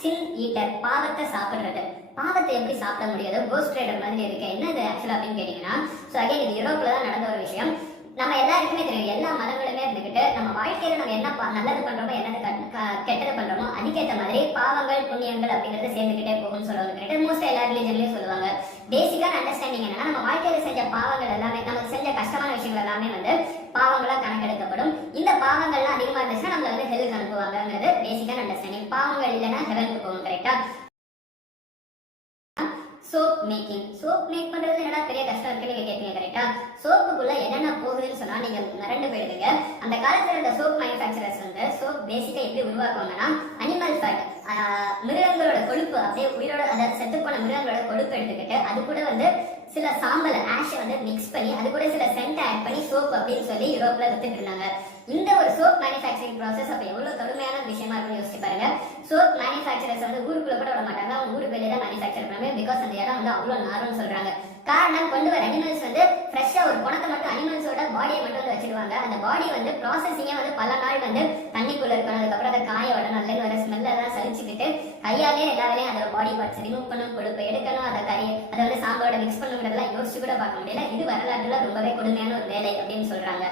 சின் eater, பாவத்தை சாப்பிடுறது. பாவத்தை எப்படி சாப்பிட முடியாது? கோஸ்ட் ரைடர் மாதிரி இருக்கு. என்ன இது ஆக்சுவலா அப்படின்னு கேட்டீங்கன்னா, ஸோ அகைன் இது யூரோப்ல தான் நடந்த ஒரு விஷயம். நம்ம எல்லாருக்குமே தெரியும், எல்லா மதங்களுமே இருந்துகிட்டு நம்ம வாழ்க்கையில நம்ம என்ன நல்லது பண்றோமோ, என்னது கெட்டது பண்றோமோ, அதுக்கேற்ற மாதிரி பாவங்கள் புண்ணியங்கள் அப்படிங்கறது சேர்ந்துகிட்டே போகும்னு சொல்லுவாங்க. மோஸ்ட் எல்லா ரிலிஜன்லயும் சொல்லுவாங்க. பேசிக்கான அண்டர்ஸ்டாண்டிங் என்னன்னா, நம்ம வாழ்க்கையில செஞ்ச பாவங்கள் எல்லாமே, நமக்கு செஞ்ச கஷ்டமான விஷயங்கள் எல்லாமே வந்து பாவங்களா கணக்கெடுக்கப்படும். இந்த பாவங்கள்லாம் அதிகமா இருந்துச்சுன்னா நம்மள வந்து ஹெல்லுக்கு அனுப்புவாங்கிறது பேசிக்கான அண்டர்ஸ்டாண்டிங். பாவங்கள் இல்லைன்னா ஹெவனுக்கு போகும். கரெக்டா? Soap making. சோப் மேக் பண்றது என்னடா பெரிய கஷ்டம் இருக்கு நீங்க கேட்பீங்க. கரெக்டா? சோப்புக்குள்ள என்னென்ன போகுதுன்னு சொன்னா நீங்க மிரண்டு போயிடுவீங்க. அந்த காலத்துல இருந்த சோப் மேனுஃபேக்சரர்ஸ் வந்து சோப் பேசிக்கா எப்படி உருவாக்குவாங்கன்னா, அனிமல் ஃபேட், மிருகங்களோட கொழுப்பு, அப்படியே உயிரோட அதாவது செத்து போன மிருகங்களோட கொழுப்பு எடுத்துக்கிட்டு அது கூட வந்து சில சாம்பல் ஆஷை வந்து மிக்ஸ் பண்ணி அது கூட சில சென்ட் ஆட் பண்ணி சோப் அப்படின்னு சொல்லி யூரோப்ல வித்துட்டு இருந்தாங்க. இந்த ஒரு சோப் மேனுஃபேக்சரிங் ப்ராசஸ் அப்ப எவ்வளவு கடுமையான விஷயமா இருக்குன்னு யோசிச்சு பாருங்க. சோப் மேனுஃபேக்சரர்ஸ் வந்து ஊருக்குள்ள கூட விட மாட்டாங்க. அவங்க ஊருக்கு வெளியே தான் மேனுஃபேக்சர் பண்ணுவாங்க. பிகாஸ் அந்த இடம் வந்து அவ்வளவு நாருன்னு சொல்றாங்க. காரணம், கொண்டு வர அனிமல்ஸ் வந்து ஃப்ரெஷ்ஷா ஒரு குணத்தை மட்டும் அனிமல்ஸோட பாடியை மட்டும் வந்து வச்சிருவாங்க. அந்த பாடி வந்து ப்ராசஸிங்கே வந்து பல நாள் வந்து தண்ணிக்குள்ள இருக்கணும். அதுக்கப்புறம் அதை காய விடணும். அதுல வர ஸ்மெல் எல்லாம் சலிச்சுக்கிட்டு கையாலே எல்லா வேலையும் அதோட பாடி பார்ட்ஸ் ரிமூவ் பண்ணணும், கொழுப்பை எடுக்கணும், அதை அதை வந்து சாம்போட மிக்ஸ் பண்ணுங்கிறதெல்லாம் யோசிச்சு கூட பார்க்க முடியல. இது வரலாற்றுல ரொம்பவே கொடுமையான ஒரு வேலை அப்படின்னு சொல்றாங்க.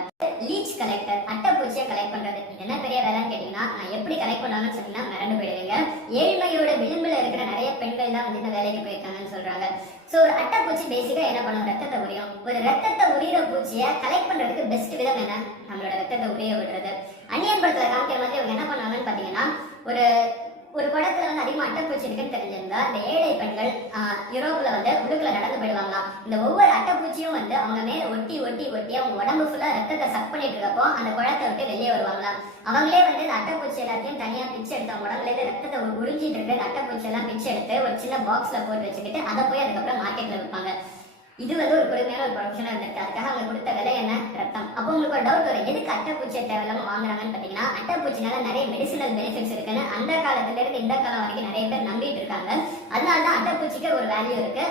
லீச் கலெக்டர், அட்டைப்பூச்சியை கலெக்ட் பண்றது. இது என்ன பெரிய வேலைன்னு கேட்டீங்கன்னா, நான் எப்படி கலெக்ட் பண்ணாங்கன்னு சொன்னீங்கன்னா மிரண்டு போயிடுவீங்க. ஏழ்மையோட விளிம்புல இருக்கிற நிறைய பெண்கள் தான் வந்து இந்த வேலைக்கு போயிருக்காங்கன்னு சொல்றாங்க. சோ ஒரு அட்டைப்பூச்சி பேசிக்கா என்ன பண்ணும்? ரத்தத்தை உரியும். ஒரு ரத்தத்தை உரியிற பூச்சியை கலெக்ட் பண்றதுக்கு பெஸ்ட் விதம் என்ன? நம்மளோட ரத்தத்தை உரிய விடுறது. அந்நியன் படத்துல காமிக்கிற மாதிரி அவங்க என்ன பண்ணுவாங்கன்னு பாத்தீங்கன்னா, ஒரு குளத்துல வந்து அதிகமா அட்டைப்பூச்சி இருக்குன்னு தெரிஞ்சிருந்தா இந்த ஏழை பெண்கள் யூரோப்ல வந்து உள்ளுக்குள்ள நடந்து போயிடுவாங்களாம். இந்த ஒவ்வொரு அட்டைப்பூச்சியும் வந்து அவங்க மேல ஒட்டி ஒட்டி ஒட்டி அவங்க உடம்பு ஃபுல்லா ரத்தத்தை சக் பண்ணிட்டு இருக்கப்போ அந்த குளத்தை விட்டு வெளியே வருவாங்களாம். அவங்களே வந்து இந்த அட்டைப்பூச்சி எல்லாத்தையும் தனியா பிச்சு எடுத்து அவங்க உடம்புல இருந்து ரத்தத்தை உறிஞ்சிட்டு இருக்கு அட்டைப்பூச்சி எல்லாம் பிச்சு எடுத்து ஒரு சின்ன பாக்ஸ்ல போட்டு வச்சுக்கிட்டு அதை போய் அதுக்கப்புறம் மார்க்கெட்ல விற்பாங்க. இது வந்து ஒரு கொடுமையான ஒரு ப்ரொஃபஷனா இருந்திருக்கு. அதுக்காக அவங்க கொடுத்த விலை என்ன? ரத்தம். அப்போ உங்களுக்கு ஒரு டவுட் வரும், எதுக்கு அட்டைப்பூச்சியை தேவையில்லாம வாங்குறாங்கன்னு பாத்தீங்கன்னா, அட்டைப்பூச்சினால நிறைய மெடிசினல் பெனிஃபிட்ஸ் இருக்குன்னு அந்த காலத்துல இருந்து இந்த காலம் வரைக்கும் நிறைய பேர் நம்பிட்டு இருக்காங்க. அதனாலதான் அட்டைப்பூச்சிக்கு ஒரு வேல்யூ இருக்கு.